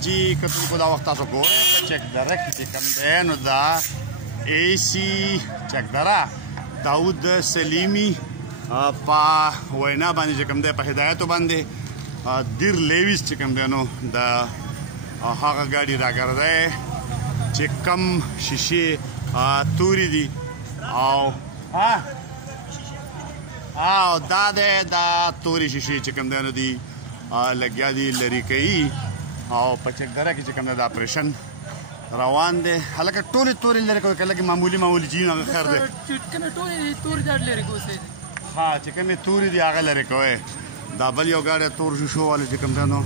جی کتونکو دا وخت تاسو ګورئ په چک دره کې چې کوم دی نو دا AC چک دره داود سلیمي په وینا باندې چې کوم دی په هدایتو باندې دیر لیویس چې کوم دی نو د هغه ګاډي راګرځی چې کم شیشې تورې دي او دا دی دا تورې شیشې چې کوم دی نو دي لګیا دي لرې کوي او په چک دره کې چې کوم دی د اپریشن روان دی هلکه ټولې تورې لرې کوي که لږې معمولي چیز هغه خیر دی ها چې کومې تورې دي هغه لرې کوئ دا بل یو ګاډی تور شیشو والا چې کوم دی نو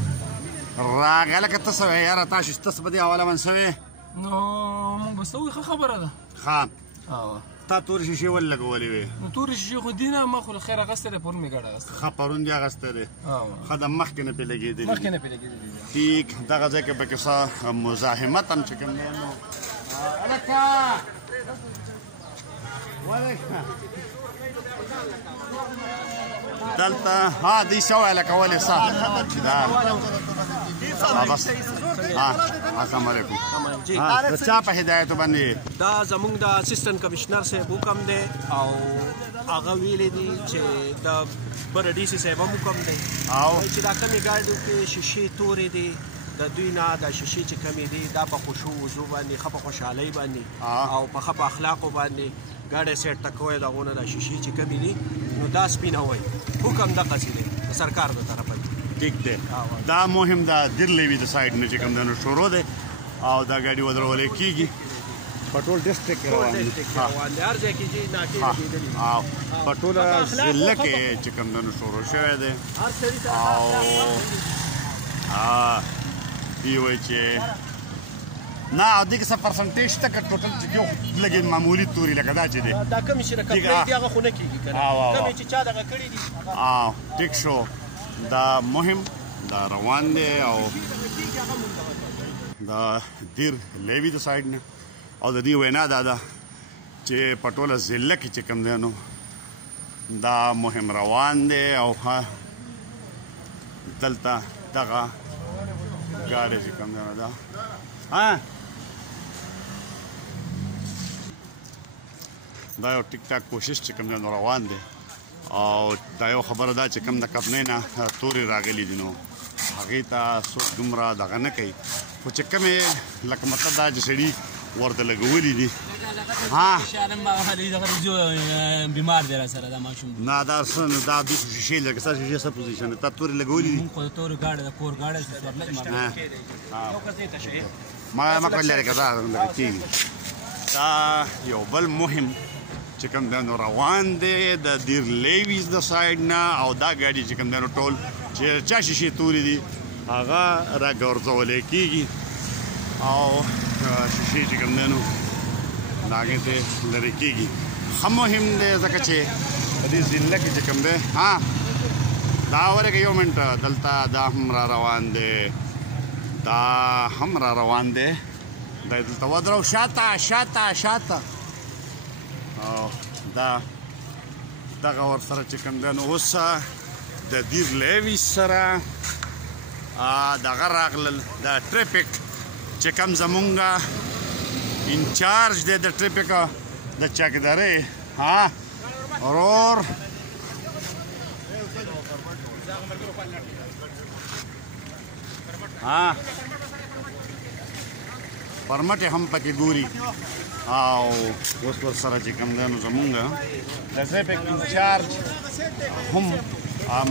راغی لکه ته څه وایې یاره تاسو ستاسو په دې حواله باندې څه وایې نو موږ به څه وایو ښه خبره ده ښه تا تورې شیشې ولې لګولې وې نو تورې شیشې خو دي نه ما خو خیر اخیستی دی پرون مې ګاډی اخیستی ښه پرون دې اخیستی دی ښه د مخکې نه پرې لګېدلي مخکې نه پرې لګېدلي ټیک دغه ځای کې پکې څه مزاحمت هم چې کوم دی نو هلکه دلته ها دې څه ویله کولې څه بس السلام علیکم د چا په هدایتو باندې دا زموږ د اسسټنټ کمشنر صاحب حکم دی او هغه ویلي دي چې د بر ډي سي صاحب هم حکم دی چې دا کمې ګاډیو کې شیشې تورې دي د دوی نه دا شیشې چې کمې دي دا په خوشو وضو باندې ښه په خوشحالۍ باندې او په ښه په اخلاقو باندې ګاډی سیټ تکوی د هغو نه دا شیشې چې کمې دي نو دا سپینوئ حکم دغسې دی د سرکار د طرفه ټیک دی دا مهم دا دیر لیوي د سایډ نه چې کوم دی نو شروع دی او دا ګاډي ودرولی کېږي په ټول ډسټرکټ کې روان دي هر ځای کې چې ناکې لګېدلي په ټوله ضلع کې چې کوم دی نو شروع شوی دی او دی وایي چې نه او دې کې څه پرسنټیج شته که ټوټل چې یو لږې معمولي توري لکه دا چې دی دا کمې چې رقم کړي دي هغه خو نه کېږي که نه کمې چې چا دغه کړي دي ټیک شو دا مهم دا روان دی او دا دیر لیوي د سایډ نه او د دې وینا دا ده چې په ټوله ضلع کې چې کوم دی نو دا مهم روان دی او دلته دغه ګاډی چې کوم دی نو دا دا یو ټیک ټاک کوشش چې کوم دی نو روان دی او دا یو خبره ده چې کوم د کمپنۍ نه تورې راغلي دي نو هغې ته څوک دومره دغه نه کوي خو چې کومې لکه مطلب دا چې سړي ورته لګولي دي بیمار دی راسره دا ماشوم نه دا څه نه دا دوی شیشې لکه ستا شیشې څه پوزیشن دی تا تورې لګولي دي مونږ خو د تورې ګاډی د کور ګاډی ما کوی لرې که دا کېږي دا یو بل مهم چې کوم دی نو روان دی د دیر لیویز د سایډ نه او دا ګاډي چې کوم دی نو ټول چې چا شیشې تورې دي هغه راګرځولی کېږي او شیشې چې کوم دی نو د هغې ته لرې کېږي ښه مهم دی ځکه چې په دې ضلع کې چې کوم دی دا ورکه یو منټ دلته دا هم را روان دی دا هم را روان دی دا دلته ودرو شاته او دا دغه ورسره چې کوم دی نو اوس د دیر لیویس سره دغه راغلل د ټریفک چې کوم زمونږ انچارج دی د ټریفک د چک درې ورور پرمټ هم پکې ګوري او اوس ورسره چې کوم دی نو زمونږ د ټریفک انچارج هم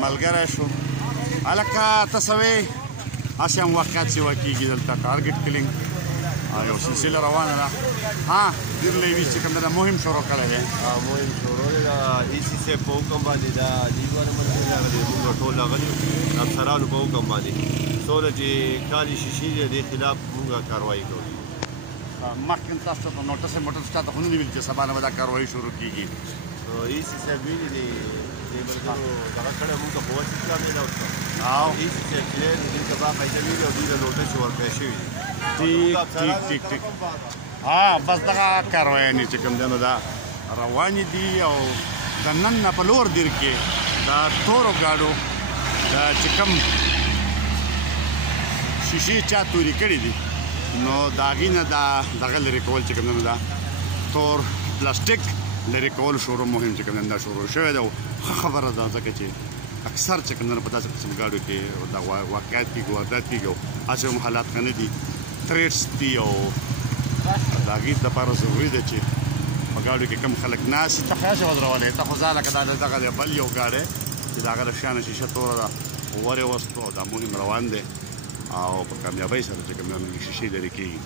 ملګری شو هلکه ته څه وایې هسې هم واقعیت سیوا کېږي دلته ټارګټ کلینګ یو سلسله روانه ده دیر لیویس چې کوم دی مهم شروع کړی دی مهم شروع دی د ډي سي صاحب په حکم باندې دا دیوانه ملګري راغلي موږ ټول راغلي افسرانو په حکم باندې څومره چې کالي شیشې دي دې خلاف موږ کاروایي کوو مخکې تاسو ته نوټس موټس تا ته خو نه دي ویل چې سبا نه به دا کاروایي شروع کېږي ډي سي صاحب ویلي دي دې ملګرو دغه کړی موږ ته قوت اسلام میلاو شوه ډي سي صاحب چې دی دې ته باقاعده ویلي او دوی له نوټس ورکړی شوي دي ټیک بس دغه کاروایانې چې کوم دی نو دا روانې دي او د نن نه په لور دیر کې دا تورو ګاډو دا چې کوم شیشې چا تورې کړې دي نو د هغې نه دغه لرې کول چې کوم دا تور پلاستیک لرې کول شروع مهم چې کوم دا شروع شوی دی او ښه خبره ده ځکه چې اکثر چې کوم په داسې قسم ګاډیو کې دا واقعیت کېږي واردات کېږي او هسې هم حالات ښه نه دي تریډس دي او د هغې دپاره ضروري ده چې په ګاډیو کې کم خلک ناست ته خیال شي ودرولې ته خو ځان لکه دا دغه دی بل یو ګاډی چې د هغه د شانه شیشه توره ده ورې وستو دا مهم روان دی او په کامیابۍ سره چې کوم شیشې لرې کېږي